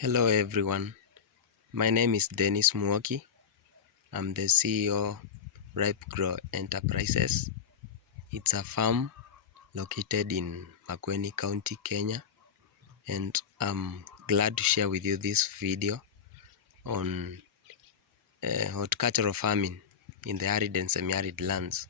Hello everyone, my name is Dennis Muoki. I'm the CEO Ripe Grow Enterprises. It's a farm located in Makueni County, Kenya, and I'm glad to share with you this video on horticultural farming in the arid and semi-arid lands.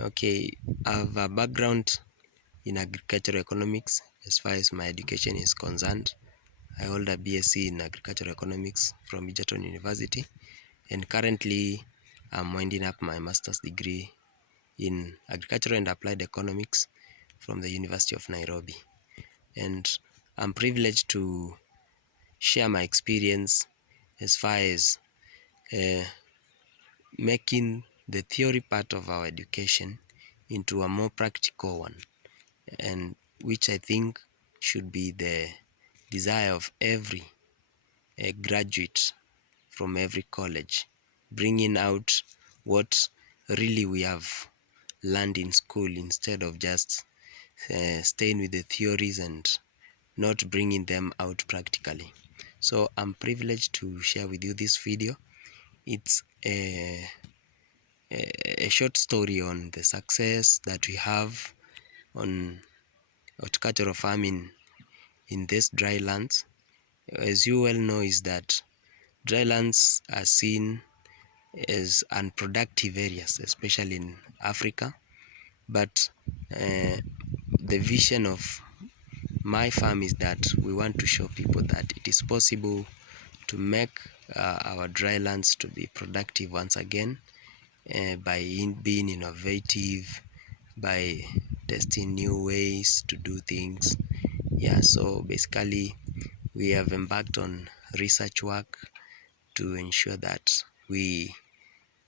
Okay, I have a background in agricultural economics as far as my education is concerned. I hold a BSc in agricultural economics from Egerton University, and currently I'm winding up my master's degree in agricultural and applied economics from the University of Nairobi. And I'm privileged to share my experience as far as making the theory part of our education into a more practical one, and which I think should be the desire of every graduate from every college, bringing out what really we have learned in school instead of just staying with the theories and not bringing them out practically. So I'm privileged to share with you this video. It's a short story on the success that we have on horticultural farming in these dry lands. As you well know, is that dry lands are seen as unproductive areas, especially in Africa. But the vision of my farm is that we want to show people that it is possible to make our dry lands to be productive once again by being innovative, by testing new ways to do things. Yeah, so basically we have embarked on research work to ensure that we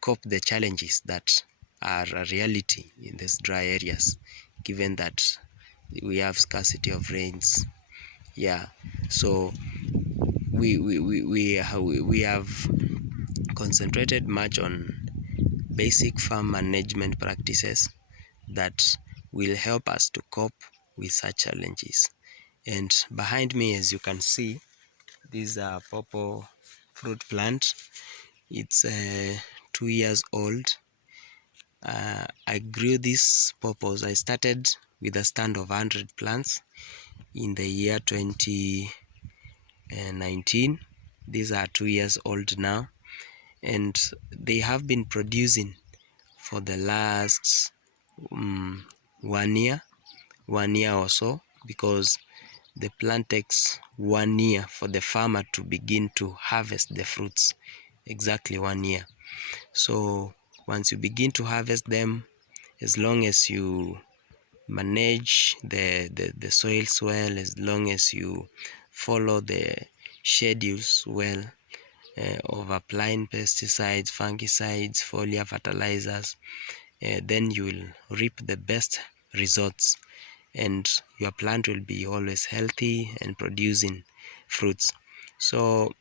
cope the challenges that are a reality in these dry areas, given that we have scarcity of rains. Yeah, so we have concentrated much on basic farm management practices that will help us to cope with such challenges. And behind me, as you can see, this is a pawpaw fruit plant. It's 2 years old. I grew these pawpaws. I started with a stand of 100 plants in the year 2019. These are 2 years old now, and they have been producing for the last 1 year or so, because the plant takes 1 year for the farmer to begin to harvest the fruits. Exactly 1 year. So once you begin to harvest them, as long as you manage the soils well, as long as you follow the schedules well of applying pesticides, fungicides, foliar fertilizers, then you will reap the best results, and your plant will be always healthy and producing fruits. So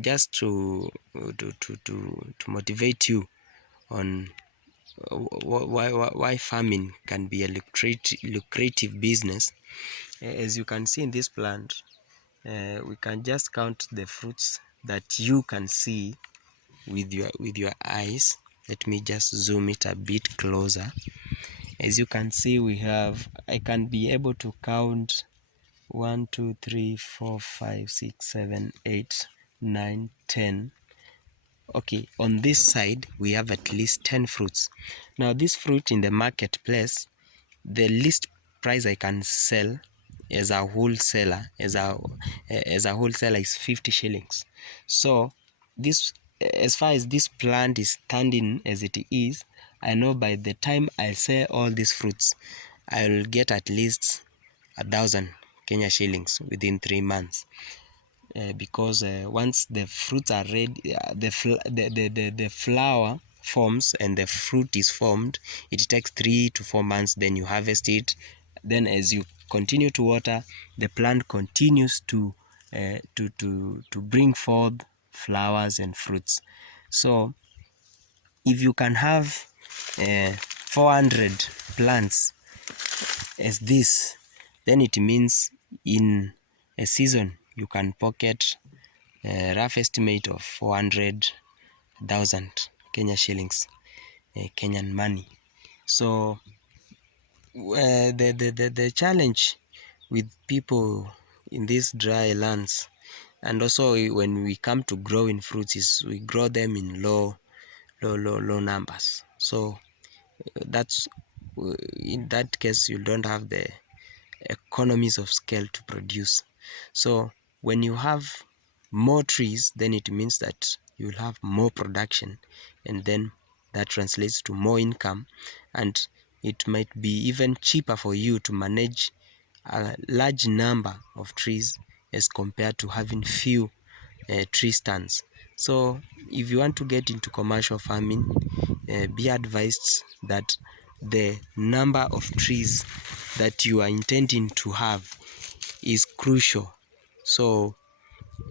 just to motivate you on why farming can be a lucrative business, as you can see in this plant, we can just count the fruits that you can see with your eyes. Let me just zoom it a bit closer. As you can see, I can be able to count 1 2 3 4 5 6 7 8 9 10. Okay, on this side we have at least 10 fruits. Now this fruit in the marketplace, the least price I can sell as a wholesaler is 50 shillings. So this, as far as this plant is standing as it is, I know by the time I sell all these fruits, I will get at least 1,000 Kenya shillings within 3 months. Because once the fruits are ready, the flower forms and the fruit is formed, it takes 3 to 4 months. Then you harvest it. Then as you continue to water, the plant continues to bring forth flowers and fruits. So if you can have 400 plants as this, then it means in a season you can pocket a rough estimate of 400,000 Kenya shillings, Kenyan money. So the challenge with people in these dry lands, and also when we come to growing fruits, is we grow them in low numbers. So that's in that case you don't have the economies of scale to produce. So when you have more trees, then it means that you'll have more production, and then that translates to more income, and it might be even cheaper for you to manage a large number of trees as compared to having few tree stands. So if you want to get into commercial farming, be advised that the number of trees that you are intending to have is crucial. So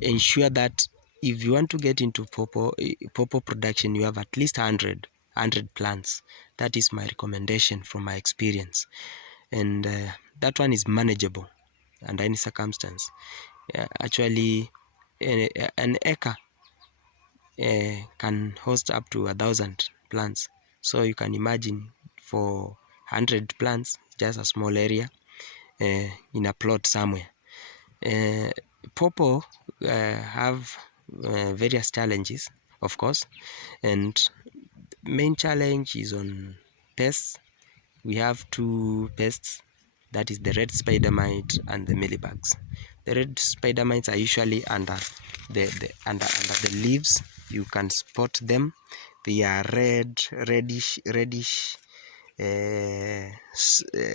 ensure that if you want to get into pawpaw production, you have at least 100 plants. That is my recommendation from my experience, and that one is manageable under any circumstance. Actually, an acre can host up to 1,000 plants. So you can imagine, for 100 plants, just a small area in a plot somewhere. Pawpaw have various challenges, of course, and main challenge is on pests. We have two pests, that is the red spider mite and the mealybugs. The red spider mites are usually under the leaves. You can spot them. They are reddish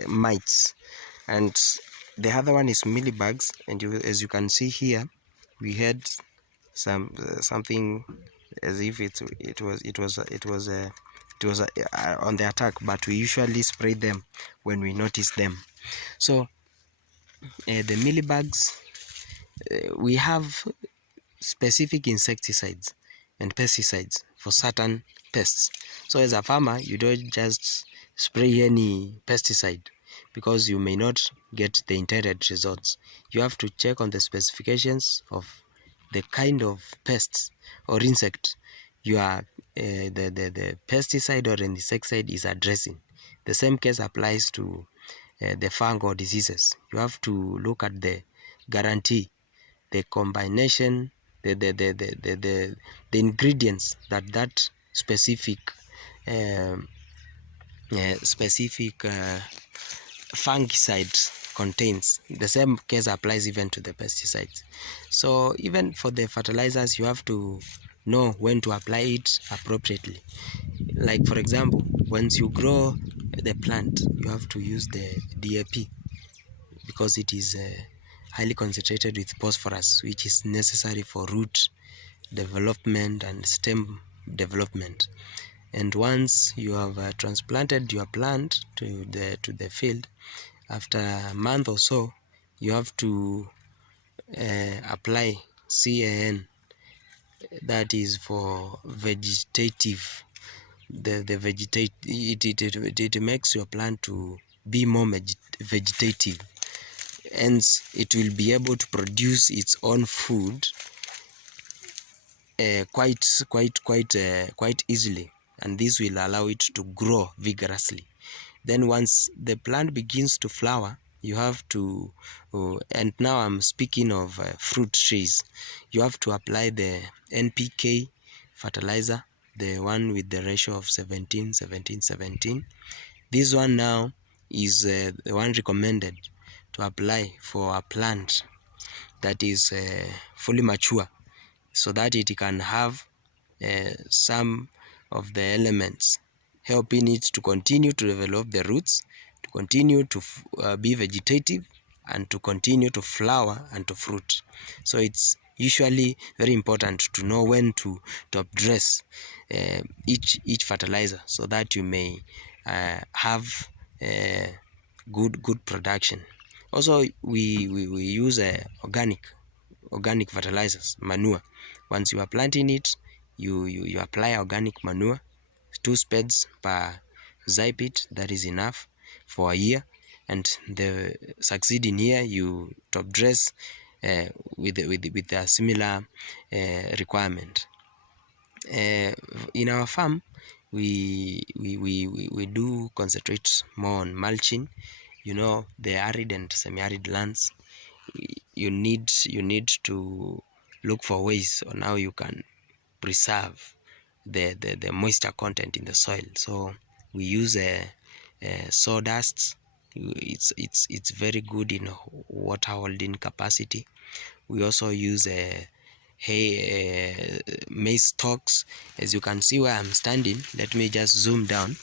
mites, and the other one is mealybugs. And as you can see here, we had something as if it was on the attack, but we usually spray them when we notice them. So the mealybugs, we have specific insecticides and pesticides for certain pests. So as a farmer, you don't just spray any pesticide because you may not get the intended results. You have to check on the specifications of the kind of pests or insect you are the pesticide or insecticide is addressing. The same case applies to the fungal diseases. You have to look at the guarantee, the combination, the ingredients that specific fungicide contains. The same case applies even to the pesticides. So even for the fertilizers, you have to know when to apply it appropriately. Like for example, once you grow the plant, you have to use the DAP because it is highly concentrated with phosphorus, which is necessary for root development and stem development. And once you have transplanted your plant to the field, after a month or so, you have to apply CAN, that is for vegetative. It makes your plant to be more vegetative. Hence, it will be able to produce its own food quite easily, and this will allow it to grow vigorously. Then once the plant begins to flower, you have to, and now I'm speaking of fruit trees, you have to apply the NPK fertilizer, the one with the ratio of 17. This one now is the one recommended to apply for a plant that is fully mature, so that it can have some of the elements helping it to continue to develop the roots, to continue to be vegetative, and to continue to flower and to fruit. So it's usually very important to know when to address each fertilizer, so that you may have good production. Also, we use organic fertilizers, manure. Once you are planting it, you apply organic manure, 2 spades per zipit. That is enough for a year, and the succeeding year you top dress with a similar requirement. In our farm, we do concentrate more on mulching. You know, the arid and semi-arid lands, you need to look for ways on how you can preserve the moisture content in the soil. So we use sawdust. It's very good in water holding capacity. We also use hay, maize stalks. As you can see where I'm standing, let me just zoom down.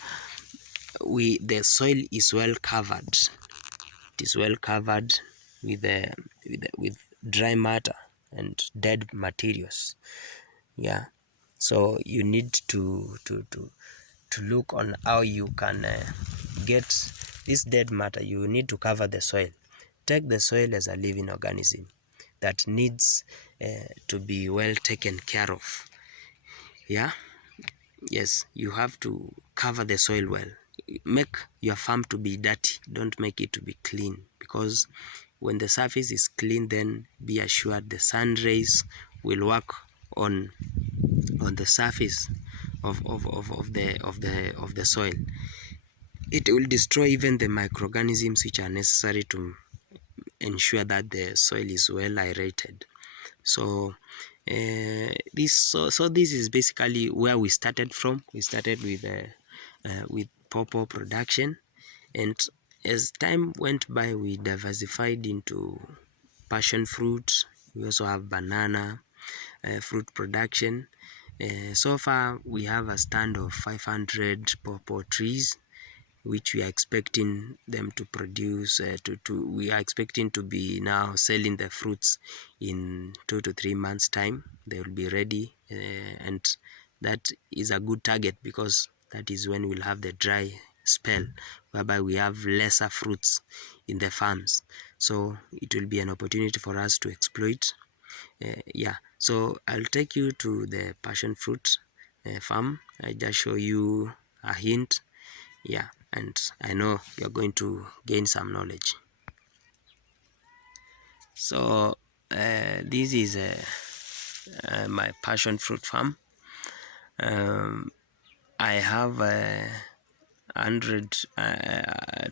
The soil is well covered. It is well covered with with dry matter and dead materials. Yeah, so you need to look on how you can get this dead matter. You need to cover the soil. Take the soil as a living organism that needs to be well taken care of. Yeah, yes, you have to cover the soil well. Make your farm to be dirty, don't make it to be clean, because when the surface is clean, then be assured the sun rays will work on the surface of the soil. It will destroy even the microorganisms which are necessary to ensure that the soil is well aerated. So this is basically where we started from. We started with pawpaw production, and as time went by, we diversified into passion fruit. We also have banana fruit production. So far we have a stand of 500 pawpaw trees, which we are expecting them to produce. We are expecting to be now selling the fruits in 2 to 3 months time. They will be ready, and that is a good target, because that is when we'll have the dry spell, whereby we have lesser fruits in the farms. So it will be an opportunity for us to exploit. Yeah, so I'll take you to the passion fruit farm. I just show you a hint. Yeah, and I know you're going to gain some knowledge. So this is my passion fruit farm. I have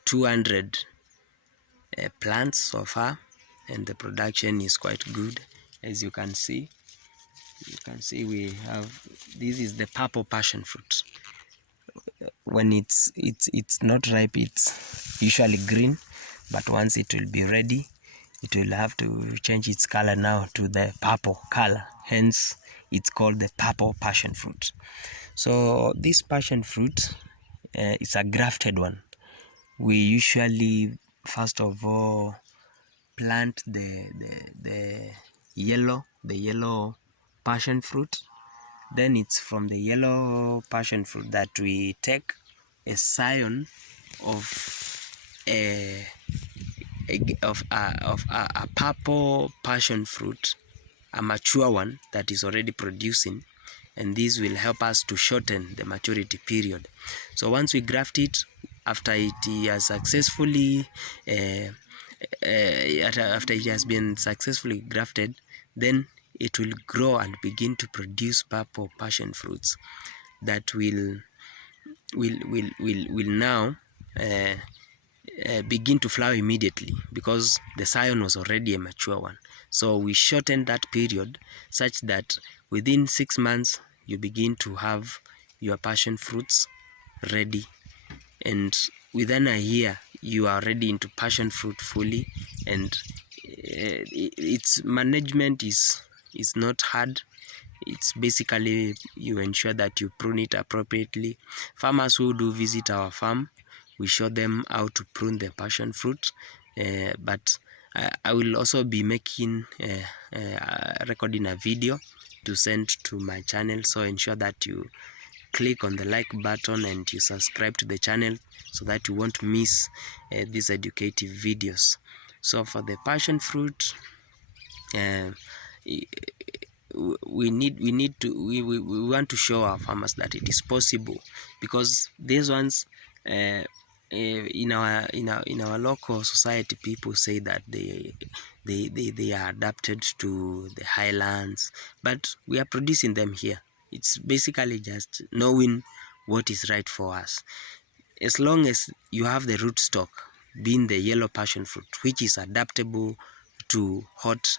200 plants so far, and the production is quite good. As you can see, we have, this is the purple passion fruit. When it's not ripe, it's usually green, but once it will be ready, it will have to change its color now to the purple color, hence it's called the purple passion fruit. So this passion fruit is a grafted one. We usually first of all plant the yellow passion fruit. Then it's from the yellow passion fruit that we take a scion of a purple passion fruit, a mature one that is already producing, and this will help us to shorten the maturity period. So once we graft it, after it has successfully been successfully grafted, then it will grow and begin to produce purple passion fruits that will now begin to flower immediately, because the scion was already a mature one. So we shortened that period such that within 6 months you begin to have your passion fruits ready, and within a year you are ready into passion fruit fully. And its management is not hard. It's basically you ensure that you prune it appropriately. Farmers who do visit our farm, we show them how to prune the passion fruit. But I will also be making recording a video to send to my channel, so ensure that you click on the like button and you subscribe to the channel so that you won't miss these educative videos. So for the passion fruit, we want to show our farmers that it is possible, because these ones in our local society, people say that they are adapted to the highlands, but we are producing them here. It's basically just knowing what is right for us. As long as you have the rootstock, being the yellow passion fruit, which is adaptable to hot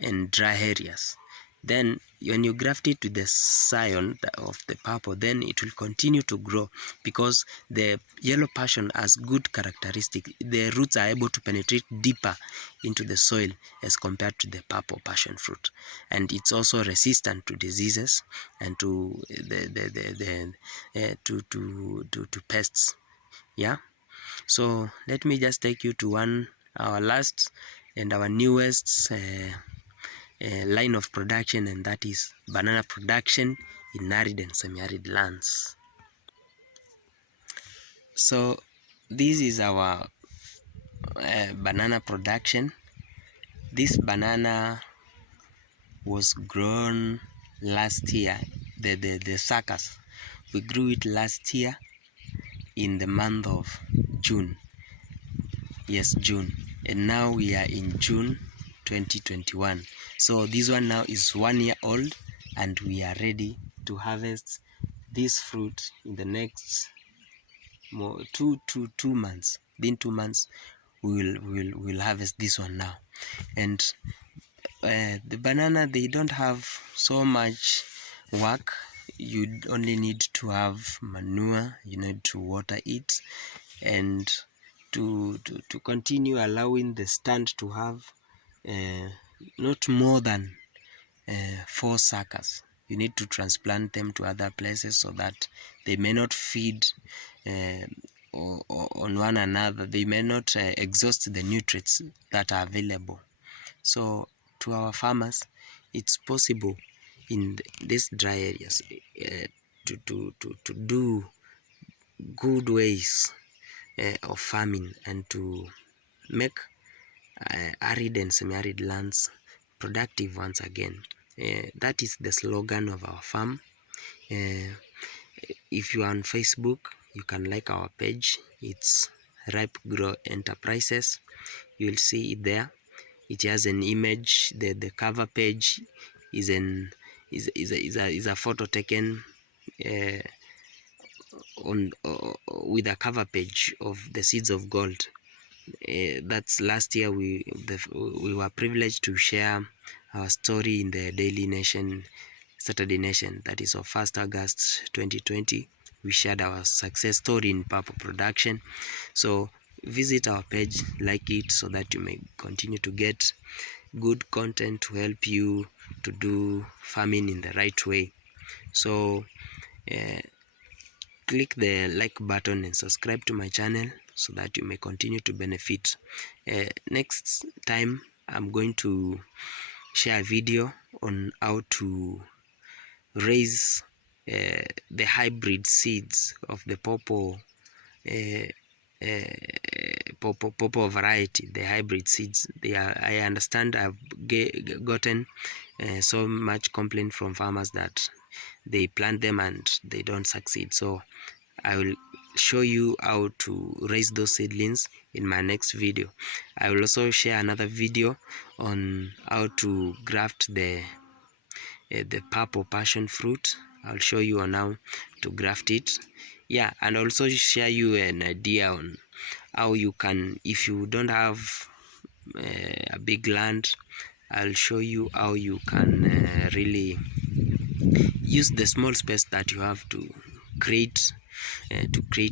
and dry areas, then when you graft it to the scion of the purple, then it will continue to grow, because the yellow passion has good characteristics. The roots are able to penetrate deeper into the soil as compared to the purple passion fruit, and it's also resistant to diseases and to to pests. Yeah, so let me just take you to our last and our newest line of production, and that is banana production in arid and semi-arid lands. So this is our banana production. This banana was grown last year. The suckers, we grew it last year in the month of June. Yes, June, and now we are in June 2021. So this one now is 1 year old, and we are ready to harvest this fruit in the next two months. Within 2 months, we'll harvest this one now. And the banana, they don't have so much work. You only need to have manure, you need to water it, and to continue allowing the stand to have not more than 4 suckers. You need to transplant them to other places so that they may not feed on one another. They may not exhaust the nutrients that are available. So to our farmers, it's possible in these dry areas to do good ways of farming, and to make arid and semi-arid lands productive once again. That is the slogan of our farm. If you are on Facebook, you can like our page. It's Ripe Grow Enterprises. You will see it there. It has an image. The cover page is a photo taken with a cover page of the seeds of gold. That's last year. We were privileged to share our story in the Daily Nation, Saturday Nation, that is of 1st August 2020. We shared our success story in purple production. So visit our page, like it, so that you may continue to get good content to help you to do farming in the right way. So click the like button and subscribe to my channel so that you may continue to benefit. Next time, I'm going to share a video on how to raise the hybrid seeds of the purple variety, the hybrid seeds. I understand I've gotten so much complaint from farmers that they plant them and they don't succeed. So I will show you how to raise those seedlings in my next video. I will also share another video on how to graft the purple passion fruit. I'll show you on how to graft it. Yeah, and also share you an idea on how you can, if you don't have a big land, I'll show you how you can really use the small space that you have to create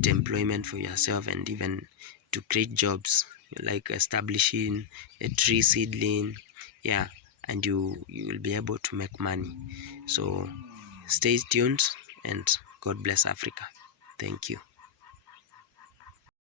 employment for yourself, and even to create jobs, like establishing a tree seedling. Yeah, and you will be able to make money. So stay tuned, and God bless Africa. Thank you.